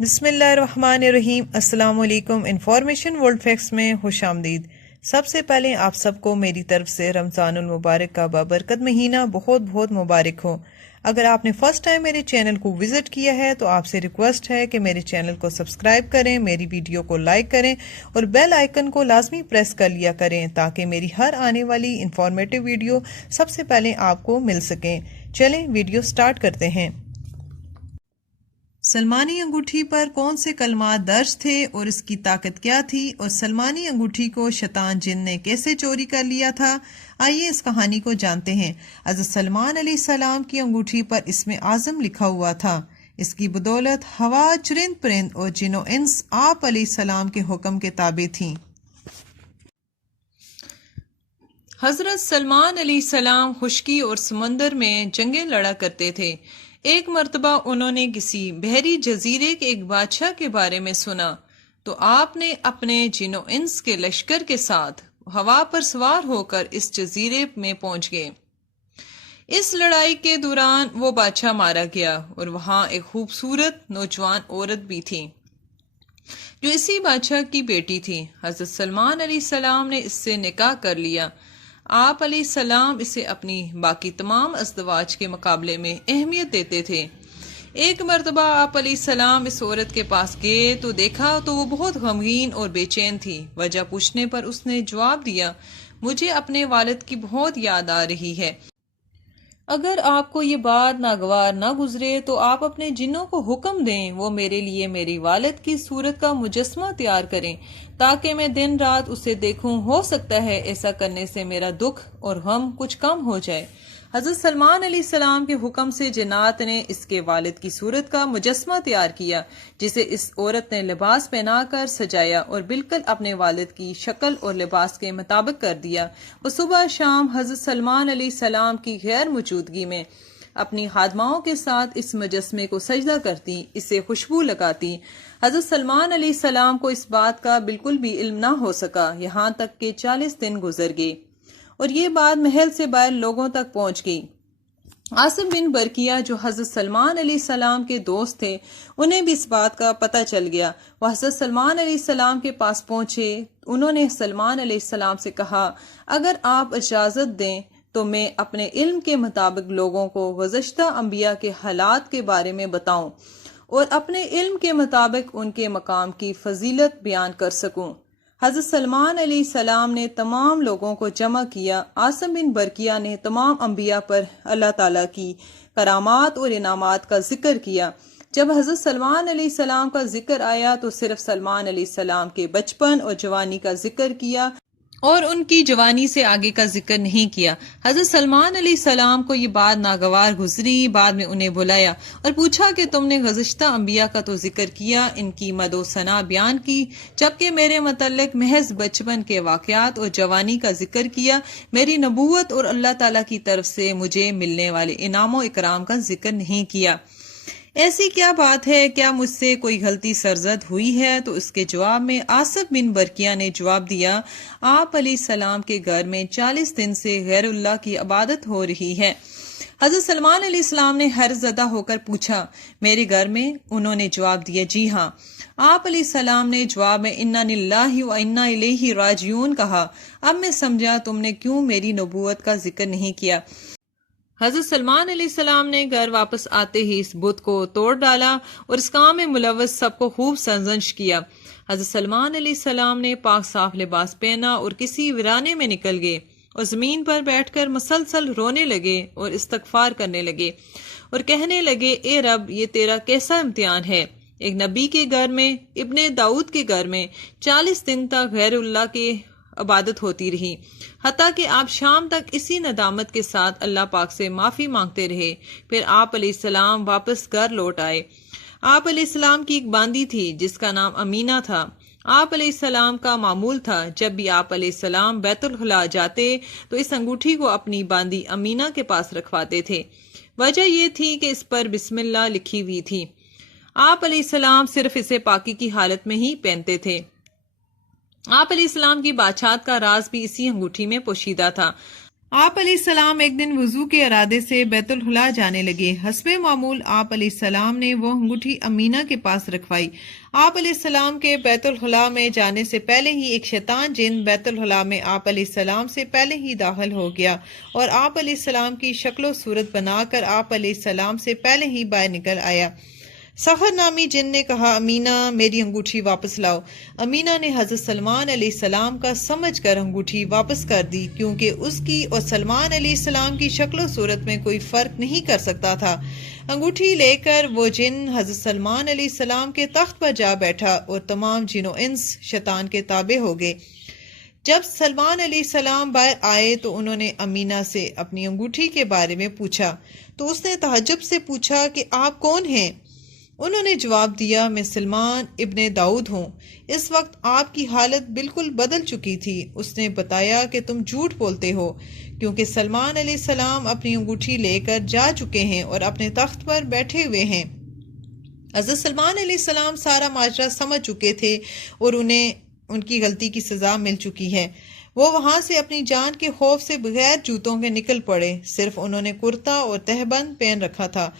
بسم اللہ الرحمن الرحیم۔ السلام علیکم۔ انفارمیشن ورلڈ فیکس میں خوش آمدید۔ سب سے پہلے آپ سب کو میری طرف سے رمضان المبارک کا بابرکت مہینہ بہت بہت مبارک ہو۔ اگر آپ نے فرسٹ ٹائم میرے چینل کو وزٹ کیا ہے تو آپ سے ریکویسٹ ہے کہ میرے چینل کو سبسکرائب کریں، میری ویڈیو کو لائک کریں اور بیل آئیکن کو لازمی پریس کر لیا کریں تاکہ میری ہر آنے والی انفارمیٹیو ویڈیو سب سے پہلے آپ کو مل سکیں۔ چلیں ویڈیو سٹارٹ کرتے ہیں۔ سلمانی انگوٹھی پر کون سے کلمات درج تھے اور اس کی طاقت کیا تھی، اور سلمانی انگوٹھی کو شیطان جن نے کیسے چوری کر لیا تھا؟ آئیے اس کہانی کو جانتے ہیں۔ حضرت سلمان علیہ السلام کی انگوٹھی پر اسم اعظم لکھا ہوا تھا۔ اس کی بدولت ہوا، چرند پرند اور جن و انس آپ علیہ السلام کے حکم کے تابع تھیں۔ حضرت سلمان علیہ السلام خشکی اور سمندر میں جنگیں لڑا کرتے تھے۔ ایک مرتبہ انہوں نے کسی بحری جزیرے کے ایک بادشاہ کے بارے میں سنا تو آپ نے اپنے جن و انس کے لشکر کے ساتھ ہوا پر سوار ہو کر اس جزیرے میں پہنچ گئے۔ اس لڑائی کے دوران وہ بادشاہ مارا گیا اور وہاں ایک خوبصورت نوجوان عورت بھی تھی جو اسی بادشاہ کی بیٹی تھی۔ حضرت سلمان علیہ السلام نے اس سے نکاح کر لیا۔ آپ علیہ السلام اسے اپنی باقی تمام ازدواج کے مقابلے میں اہمیت دیتے تھے۔ ایک مرتبہ آپ علیہ السلام اس عورت کے پاس گئے تو دیکھا تو وہ بہت غمگین اور بے چین تھی۔ وجہ پوچھنے پر اس نے جواب دیا، مجھے اپنے والد کی بہت یاد آ رہی ہے۔ اگر آپ کو یہ بات ناگوار نہ گزرے تو آپ اپنے جنوں کو حکم دیں وہ میرے لیے میری والد کی صورت کا مجسمہ تیار کریں تاکہ میں دن رات اسے دیکھوں۔ ہو سکتا ہے ایسا کرنے سے میرا دکھ اور غم کچھ کم ہو جائے۔ حضرت سلمان علیہ السلام کے حکم سے جنات نے اس کے والد کی صورت کا مجسمہ تیار کیا، جسے اس عورت نے لباس پہنا کر سجایا اور بالکل اپنے والد کی شکل اور لباس کے مطابق کر دیا۔ وہ صبح شام حضرت سلمان علیہ السلام کی غیر موجودگی میں اپنی خادماؤں کے ساتھ اس مجسمے کو سجدہ کرتی، اسے خوشبو لگاتی۔ حضرت سلمان علیہ السلام کو اس بات کا بالکل بھی علم نہ ہو سکا، یہاں تک کہ 40 دن گزر گئے اور یہ بات محل سے باہر لوگوں تک پہنچ گئی۔ عاصم بن برقیہ جو حضرت سلمان علیہ السلام کے دوست تھے، انہیں بھی اس بات کا پتہ چل گیا۔ وہ حضرت سلمان علیہ السلام کے پاس پہنچے۔ انہوں نے سلمان علیہ السلام سے کہا، اگر آپ اجازت دیں تو میں اپنے علم کے مطابق لوگوں کو گزشتہ انبیاء کے حالات کے بارے میں بتاؤں اور اپنے علم کے مطابق ان کے مقام کی فضیلت بیان کر سکوں۔ حضرت سلمان علیہ السلام نے تمام لوگوں کو جمع کیا۔ عاصم بن برقیہ نے تمام انبیاء پر اللہ تعالیٰ کی کرامات اور انعامات کا ذکر کیا۔ جب حضرت سلمان علیہ السلام کا ذکر آیا تو صرف سلمان علیہ السلام کے بچپن اور جوانی کا ذکر کیا اور ان کی جوانی سے آگے کا ذکر نہیں کیا۔ حضرت سلمان علیہ السلام کو یہ بات ناگوار گزری۔ بعد میں انہیں بلایا اور پوچھا کہ تم نے گزشتہ انبیاء کا تو ذکر کیا، ان کی مد و ثنا بیان کی، جبکہ میرے متعلق محض بچپن کے واقعات اور جوانی کا ذکر کیا، میری نبوت اور اللہ تعالیٰ کی طرف سے مجھے ملنے والے انعام و اکرام کا ذکر نہیں کیا۔ ایسی کیا بات ہے؟ کیا مجھ سے کوئی غلطی سرزد ہوئی ہے؟ تو اس کے جواب میں عاصم بن برقیہ نے جواب دیا، آپ علیہ السلام کے گھر میں 40 دن سے غیر اللہ کی عبادت ہو رہی ہے۔ حضرت سلمان علیہ السلام نے حیرت زدہ ہو کر پوچھا، میرے گھر میں؟ انہوں نے جواب دیا، جی ہاں۔ آپ علیہ السلام نے جواب میں انا للہ و انا الیہ راجعون کہا۔ اب میں سمجھا تم نے کیوں میری نبوت کا ذکر نہیں کیا۔ حضرت سلمان علیہ السلام نے گھر واپس آتے ہی اس بت کو توڑ ڈالا اور اس کام میں ملوث سب کو خوب سرزنش کیا۔ حضرت سلمان علیہ السلام نے پاک صاف لباس پہنا اور کسی ویرانے میں نکل گئے اور زمین پر بیٹھ کر مسلسل رونے لگے اور استغفار کرنے لگے اور کہنے لگے، اے رب، یہ تیرا کیسا امتحان ہے۔ ایک نبی کے گھر میں، ابن داؤد کے گھر میں 40 دن تک غیر اللہ کے عبادت ہوتی رہی، حتیٰ کہ آپ شام تک اسی ندامت کے ساتھ اللہ پاک سے معافی مانگتے رہے۔ پھر آپ علیہ السلام واپس گھر لوٹ آئے۔ آپ علیہ السلام کی ایک باندی تھی جس کا نام امینہ تھا۔ آپ علیہ السلام کا معمول تھا جب بھی آپ علیہ السلام بیت الخلاء جاتے تو اس انگوٹھی کو اپنی باندی امینہ کے پاس رکھواتے تھے۔ وجہ یہ تھی کہ اس پر بسم اللہ لکھی ہوئی تھی۔ آپ علیہ السلام صرف اسے پاکی کی حالت میں ہی پہنتے تھے۔ آپ علیہ السلام کی بادشاہت کا راز بھی اسی انگوٹھی میں پوشیدہ تھا۔ آپ علیہ السلام ایک دن وضو کے ارادے سے بیت الخلا جانے لگے۔ حسب معمول آپ علیہ السلام نے وہ انگوٹھی امینہ کے پاس رکھوائی۔ آپ علیہ السلام کے بیت الخلا میں جانے سے پہلے ہی ایک شیطان جن بیت الخلا میں آپ علیہ السلام سے پہلے ہی داخل ہو گیا اور آپ علیہ السلام کی شکل و صورت بنا کر آپ علیہ السلام سے پہلے ہی باہر نکل آیا۔ سخر نامی جن نے کہا، امینہ میری انگوٹھی واپس لاؤ۔ امینہ نے حضرت سلمان علیہ السلام کا سمجھ کر انگوٹھی واپس کر دی، کیونکہ اس کی اور سلمان علیہ السلام کی شکل و صورت میں کوئی فرق نہیں کر سکتا تھا۔ انگوٹھی لے کر وہ جن حضرت سلمان علیہ السلام کے تخت پر جا بیٹھا اور تمام جن و انس شیطان کے تابع ہو گئے۔ جب سلمان علیہ السلام باہر آئے تو انہوں نے امینہ سے اپنی انگوٹھی کے بارے میں پوچھا، تو اس نے تعجب سے پوچھا کہ آپ کون ہیں؟ انہوں نے جواب دیا، میں سلمان ابن داؤد ہوں۔ اس وقت آپ کی حالت بالکل بدل چکی تھی۔ اس نے بتایا کہ تم جھوٹ بولتے ہو، کیونکہ سلمان علیہ السلام اپنی انگوٹھی لے کر جا چکے ہیں اور اپنے تخت پر بیٹھے ہوئے ہیں۔ حضرت سلمان علیہ السلام سارا ماجرا سمجھ چکے تھے اور انہیں ان کی غلطی کی سزا مل چکی ہے۔ وہ وہاں سے اپنی جان کے خوف سے بغیر جوتوں کے نکل پڑے، صرف انہوں نے کرتا اور تہبند پہن رکھا تھا۔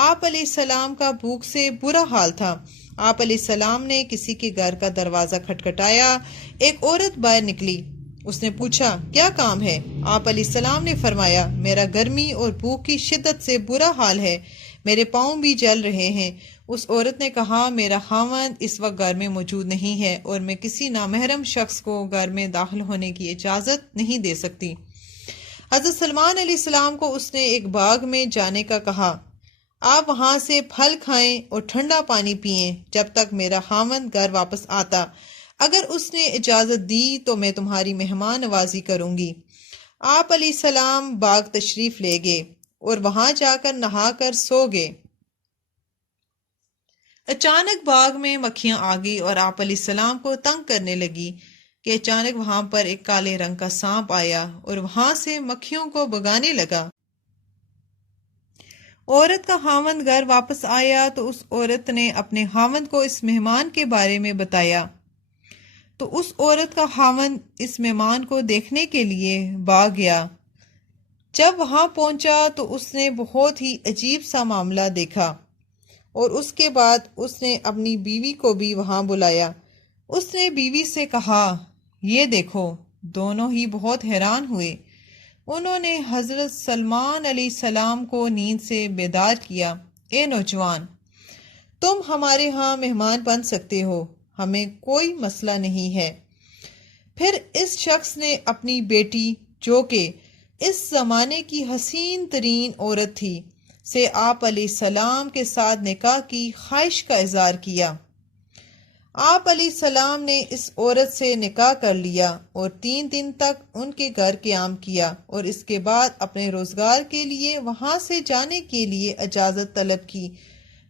آپ علیہ السلام کا بھوک سے برا حال تھا۔ آپ علیہ السلام نے کسی کے گھر کا دروازہ کھٹکھٹایا۔ ایک عورت باہر نکلی۔ اس نے پوچھا، کیا کام ہے؟ آپ علیہ السلام نے فرمایا، میرا گرمی اور بھوک کی شدت سے برا حال ہے، میرے پاؤں بھی جل رہے ہیں۔ اس عورت نے کہا، میرا خاوند اس وقت گھر میں موجود نہیں ہے اور میں کسی نامحرم شخص کو گھر میں داخل ہونے کی اجازت نہیں دے سکتی۔ حضرت سلمان علیہ السلام کو اس نے ایک باغ میں جانے کا کہا، آپ وہاں سے پھل کھائیں اور ٹھنڈا پانی پئیں جب تک میرا خاوند گھر واپس آتا۔ اگر اس نے اجازت دی تو میں تمہاری مہمان نوازی کروں گی۔ آپ علیہ السلام باغ تشریف لے گئے اور وہاں جا کر نہا کر سو گئے۔ اچانک باغ میں مکھیاں آ گئی اور آپ علیہ السلام کو تنگ کرنے لگی کہ اچانک وہاں پر ایک کالے رنگ کا سانپ آیا اور وہاں سے مکھیوں کو بھگانے لگا۔ عورت کا خاوند گھر واپس آیا تو اس عورت نے اپنے خاوند کو اس مہمان کے بارے میں بتایا، تو اس عورت کا خاوند اس مہمان کو دیکھنے کے لیے باغ گیا۔ جب وہاں پہنچا تو اس نے بہت ہی عجیب سا معاملہ دیکھا اور اس کے بعد اس نے اپنی بیوی کو بھی وہاں بلایا۔ اس نے بیوی سے کہا، یہ دیکھو۔ دونوں ہی بہت حیران ہوئے۔ انہوں نے حضرت سلمان علیہ السلام کو نیند سے بیدار کیا، اے نوجوان، تم ہمارے ہاں مہمان بن سکتے ہو، ہمیں کوئی مسئلہ نہیں ہے۔ پھر اس شخص نے اپنی بیٹی، جو کہ اس زمانے کی حسین ترین عورت تھی، سے آپ علیہ السلام کے ساتھ نکاح کی خواہش کا اظہار کیا۔ آپ علیہ السلام نے اس عورت سے نکاح کر لیا اور 3 دن تک ان کے گھر قیام کیا اور اس کے بعد اپنے روزگار کے لیے وہاں سے جانے کے لیے اجازت طلب کی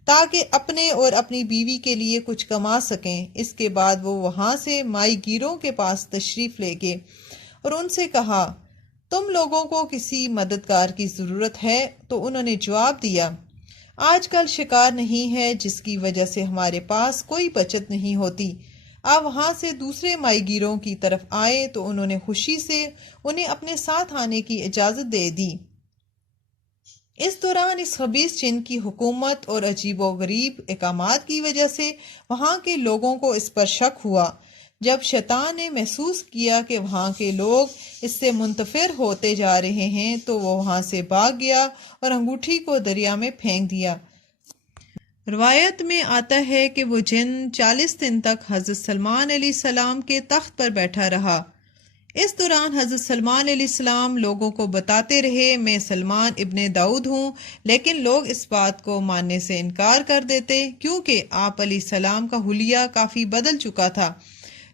تاکہ اپنے اور اپنی بیوی کے لیے کچھ کما سکیں۔ اس کے بعد وہ وہاں سے ماہی گیروں کے پاس تشریف لے گئے اور ان سے کہا، تم لوگوں کو کسی مددگار کی ضرورت ہے؟ تو انہوں نے جواب دیا، آج کل شکار نہیں ہے، جس کی وجہ سے ہمارے پاس کوئی بچت نہیں ہوتی۔ آپ وہاں سے دوسرے ماہی گیروں کی طرف آئے تو انہوں نے خوشی سے انہیں اپنے ساتھ آنے کی اجازت دے دی۔ اس دوران اس خبیث جن کی حکومت اور عجیب و غریب احکامات کی وجہ سے وہاں کے لوگوں کو اس پر شک ہوا۔ جب شیطان نے محسوس کیا کہ وہاں کے لوگ اس سے منتفر ہوتے جا رہے ہیں تو وہ وہاں سے بھاگ گیا اور انگوٹھی کو دریا میں پھینک دیا۔ روایت میں آتا ہے کہ وہ جن 40 دن تک حضرت سلمان علیہ السلام کے تخت پر بیٹھا رہا۔ اس دوران حضرت سلمان علیہ السلام لوگوں کو بتاتے رہے، میں سلمان ابن داؤد ہوں، لیکن لوگ اس بات کو ماننے سے انکار کر دیتے کیونکہ آپ علیہ السلام کا حلیہ کافی بدل چکا تھا۔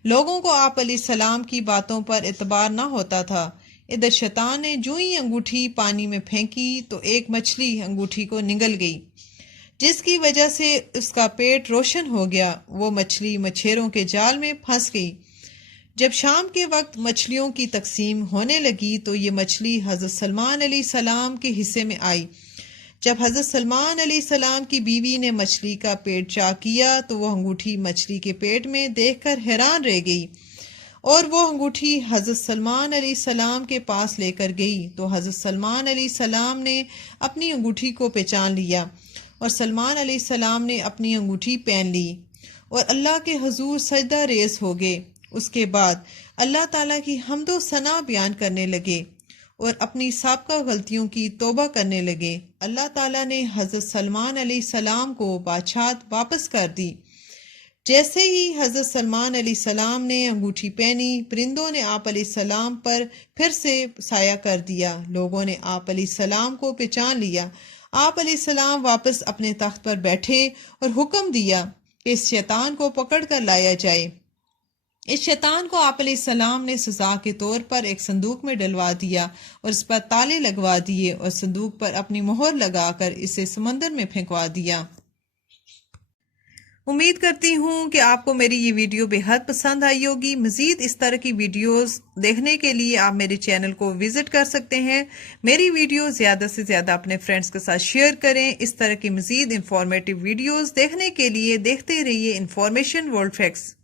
لوگوں کو آپ علیہ السلام کی باتوں پر اعتبار نہ ہوتا تھا۔ ادھر شیطان نے جو ہی انگوٹھی پانی میں پھینکی تو ایک مچھلی انگوٹھی کو نگل گئی، جس کی وجہ سے اس کا پیٹ روشن ہو گیا۔ وہ مچھلی مچھیروں کے جال میں پھنس گئی۔ جب شام کے وقت مچھلیوں کی تقسیم ہونے لگی تو یہ مچھلی حضرت سلمان علیہ السلام کے حصے میں آئی۔ جب حضرت سلمان علیہ السلام کی بیوی نے مچھلی کا پیٹ چاک کیا تو وہ انگوٹھی مچھلی کے پیٹ میں دیکھ کر حیران رہ گئی اور وہ انگوٹھی حضرت سلمان علیہ السلام کے پاس لے کر گئی تو حضرت سلمان علیہ السلام نے اپنی انگوٹھی کو پہچان لیا اور سلمان علیہ السلام نے اپنی انگوٹھی پہن لی اور اللہ کے حضور سجدہ ریز ہو گئے۔ اس کے بعد اللہ تعالیٰ کی حمد و ثنا بیان کرنے لگے اور اپنی سابقہ غلطیوں کی توبہ کرنے لگے۔ اللہ تعالیٰ نے حضرت سلمان علیہ السلام کو بادشاہت واپس کر دی۔ جیسے ہی حضرت سلمان علیہ السلام نے انگوٹھی پہنی، پرندوں نے آپ علیہ السلام پر پھر سے سایہ کر دیا۔ لوگوں نے آپ علیہ السلام کو پہچان لیا۔ آپ علیہ السلام واپس اپنے تخت پر بیٹھے اور حکم دیا کہ اس شیطان کو پکڑ کر لایا جائے۔ اس شیطان کو آپ علیہ السلام نے سزا کے طور پر ایک صندوق میں ڈلوا دیا اور اس پر تالے لگوا دیے اور صندوق پر اپنی مہر لگا کر اسے سمندر میں پھینکوا دیا۔ امید کرتی ہوں کہ آپ کو میری یہ ویڈیو بے حد پسند آئی ہوگی۔ مزید اس طرح کی ویڈیوز دیکھنے کے لیے آپ میرے چینل کو وزٹ کر سکتے ہیں۔ میری ویڈیو زیادہ سے زیادہ اپنے فرینڈز کے ساتھ شیئر کریں۔ اس طرح کی مزید انفارمیٹیو ویڈیوز دیکھنے کے لیے دیکھتے رہیے انفارمیشن ورلڈ فیکٹس۔